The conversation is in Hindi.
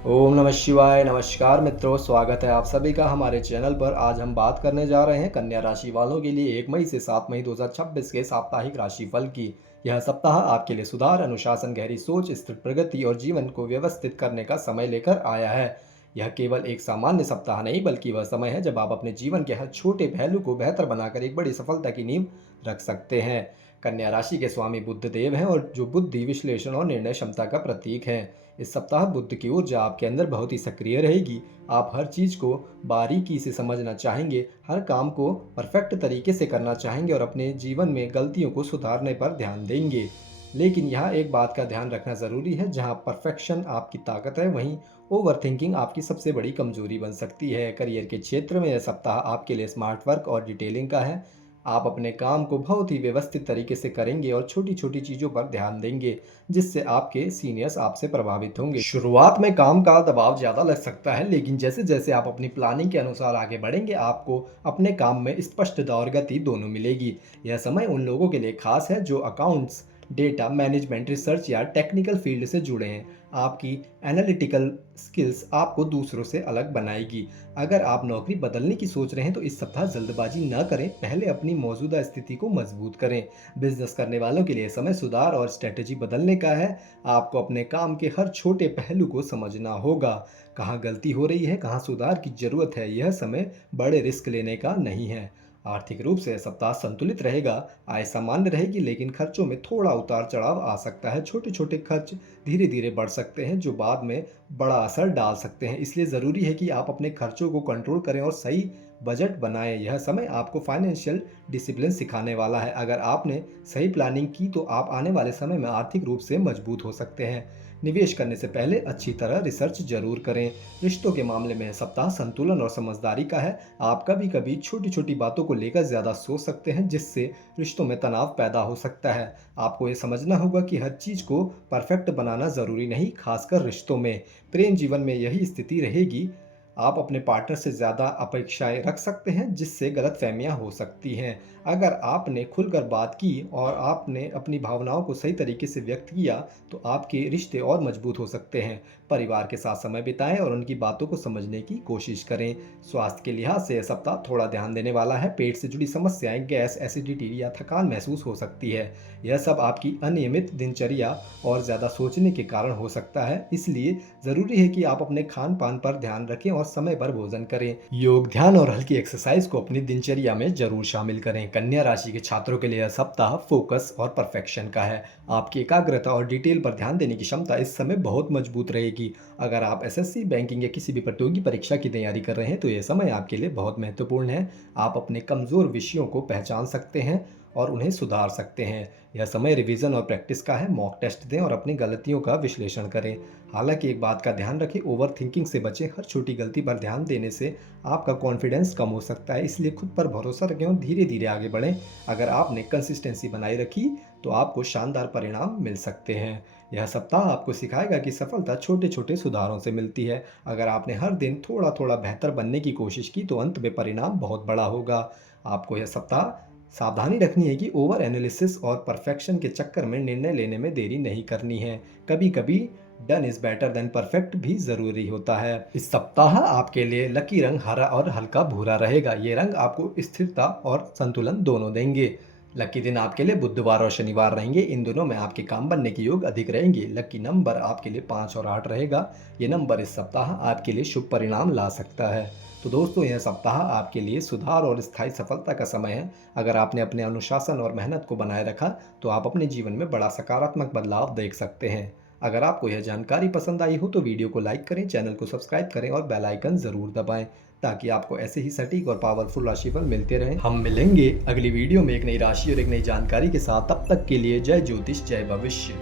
ओम नमः शिवाय। नमस्कार मित्रों, स्वागत है आप सभी का हमारे चैनल पर। आज हम बात करने जा रहे हैं कन्या राशि वालों के लिए 1 मई से 7 मई 2026 के साप्ताहिक राशिफल की। यह सप्ताह आपके लिए सुधार, अनुशासन, गहरी सोच, स्थिर प्रगति और जीवन को व्यवस्थित करने का समय लेकर आया है। यह केवल एक सामान्य सप्ताह नहीं, बल्कि वह समय है जब आप अपने जीवन के हर छोटे पहलू को बेहतर बनाकर एक बड़ी सफलता की नींव रख सकते हैं। कन्या राशि के स्वामी बुध देव हैं, और जो बुद्धि, विश्लेषण और निर्णय क्षमता का प्रतीक हैं। इस सप्ताह बुध की ऊर्जा आपके अंदर बहुत ही सक्रिय रहेगी। आप हर चीज को बारीकी से समझना चाहेंगे, हर काम को परफेक्ट तरीके से करना चाहेंगे और अपने जीवन में गलतियों को सुधारने पर ध्यान देंगे। लेकिन यहाँ एक बात का ध्यान रखना जरूरी है, जहाँ परफेक्शन आपकी ताकत है, वहीं ओवर थिंकिंग आपकी सबसे बड़ी कमजोरी बन सकती है। करियर के क्षेत्र में यह सप्ताह आपके लिए स्मार्ट वर्क और डिटेलिंग का है। आप अपने काम को बहुत ही व्यवस्थित तरीके से करेंगे और छोटी छोटी चीज़ों पर ध्यान देंगे, जिससे आपके सीनियर्स आपसे प्रभावित होंगे। शुरुआत में काम का दबाव ज़्यादा लग सकता है, लेकिन जैसे जैसे आप अपनी प्लानिंग के अनुसार आगे बढ़ेंगे, आपको अपने काम में स्पष्टता और गति दोनों मिलेगी। यह समय उन लोगों के लिए खास है जो अकाउंट्स, डेटा मैनेजमेंट, रिसर्च या टेक्निकल फील्ड से जुड़े हैं। आपकी एनालिटिकल स्किल्स आपको दूसरों से अलग बनाएगी। अगर आप नौकरी बदलने की सोच रहे हैं तो इस सप्ताह जल्दबाजी न करें, पहले अपनी मौजूदा स्थिति को मजबूत करें। बिजनेस करने वालों के लिए समय सुधार और स्ट्रेटेजी बदलने का है। आपको अपने काम के हर छोटे पहलू को समझना होगा, कहाँ गलती हो रही है, कहाँ सुधार की जरूरत है। यह समय बड़े रिस्क लेने का नहीं है। आर्थिक रूप से सप्ताह संतुलित रहेगा। आय सामान्य रहेगी, लेकिन खर्चों में थोड़ा उतार चढ़ाव आ सकता है। छोटे छोटे खर्च धीरे धीरे बढ़ सकते हैं, जो बाद में बड़ा असर डाल सकते हैं। इसलिए ज़रूरी है कि आप अपने खर्चों को कंट्रोल करें और सही बजट बनाएं। यह समय आपको फाइनेंशियल डिसिप्लिन सिखाने वाला है। अगर आपने सही प्लानिंग की तो आप आने वाले समय में आर्थिक रूप से मजबूत हो सकते हैं। निवेश करने से पहले अच्छी तरह रिसर्च जरूर करें। रिश्तों के मामले में सप्ताह संतुलन और समझदारी का है। आप कभी कभी छोटी छोटी बातों को लेकर ज़्यादा सोच सकते हैं, जिससे रिश्तों में तनाव पैदा हो सकता है। आपको ये समझना होगा कि हर चीज़ को परफेक्ट बनाना ज़रूरी नहीं, खासकर रिश्तों में। प्रेम जीवन में यही स्थिति रहेगी। आप अपने पार्टनर से ज़्यादा अपेक्षाएं रख सकते हैं, जिससे गलतफहमियां हो सकती हैं। अगर आपने खुलकर बात की और आपने अपनी भावनाओं को सही तरीके से व्यक्त किया, तो आपके रिश्ते और मजबूत हो सकते हैं। परिवार के साथ समय बिताएं और उनकी बातों को समझने की कोशिश करें। स्वास्थ्य के लिहाज से यह सप्ताह थोड़ा ध्यान देने वाला है। पेट से जुड़ी समस्याएं, गैस, एसिडिटी या थकान महसूस हो सकती है। यह सब आपकी अनियमित दिनचर्या और ज़्यादा सोचने के कारण हो सकता है। इसलिए ज़रूरी है कि आप अपने खान पान पर ध्यान रखें और समय पर भोजन करें। योग, ध्यान और हल्की एक्सरसाइज को अपनी दिनचर्या में जरूर शामिल करें। कन्या राशि के छात्रों के लिए यह सप्ताह फोकस और परफेक्शन का है। आपकी एकाग्रता और डिटेल पर ध्यान देने की क्षमता इस समय बहुत मजबूत रहेगी। अगर आप एसएससी, बैंकिंग या किसी भी प्रतियोगी परीक्षा की तैयारी कर रहे हैं तो यह समय आपके लिए बहुत महत्वपूर्ण है। आप अपने कमजोर विषयों को पहचान सकते हैं और उन्हें सुधार सकते हैं। यह समय रिवीजन और प्रैक्टिस का है। मॉक टेस्ट दें और अपनी गलतियों का विश्लेषण करें। हालांकि एक बात का ध्यान रखें, ओवर थिंकिंग से बचें। हर छोटी गलती पर ध्यान देने से आपका कॉन्फिडेंस कम हो सकता है, इसलिए खुद पर भरोसा रखें और धीरे धीरे आगे बढ़ें। अगर आपने कंसिस्टेंसी बनाए रखी तो आपको शानदार परिणाम मिल सकते हैं। यह सप्ताह आपको सिखाएगा कि सफलता छोटे छोटे सुधारों से मिलती है। अगर आपने हर दिन थोड़ा थोड़ा बेहतर बनने की कोशिश की तो अंत में परिणाम बहुत बड़ा होगा। आपको यह सप्ताह सावधानी रखनी है कि ओवर एनालिसिस और परफेक्शन के चक्कर में निर्णय लेने में देरी नहीं करनी है। कभी कभी done is better than perfect भी जरूरी होता है। इस सप्ताह आपके लिए लकी रंग हरा और हल्का भूरा रहेगा। ये रंग आपको स्थिरता और संतुलन दोनों देंगे। लकी दिन आपके लिए बुधवार और शनिवार रहेंगे। इन दिनों में आपके काम बनने के योग अधिक रहेंगे। लकी नंबर आपके लिए 5 और 8 रहेगा। ये नंबर इस सप्ताह आपके लिए शुभ परिणाम ला सकता है। तो दोस्तों, यह सप्ताह आपके लिए सुधार और स्थायी सफलता का समय है। अगर आपने अपने अनुशासन और मेहनत को बनाए रखा तो आप अपने जीवन में बड़ा सकारात्मक बदलाव देख सकते हैं। अगर आपको यह जानकारी पसंद आई हो तो वीडियो को लाइक करें, चैनल को सब्सक्राइब करें और बेल आइकन ज़रूर दबाएं, ताकि आपको ऐसे ही सटीक और पावरफुल राशिफल मिलते रहें। हम मिलेंगे अगली वीडियो में एक नई राशि और एक नई जानकारी के साथ। तब तक के लिए जय ज्योतिष, जय भविष्य।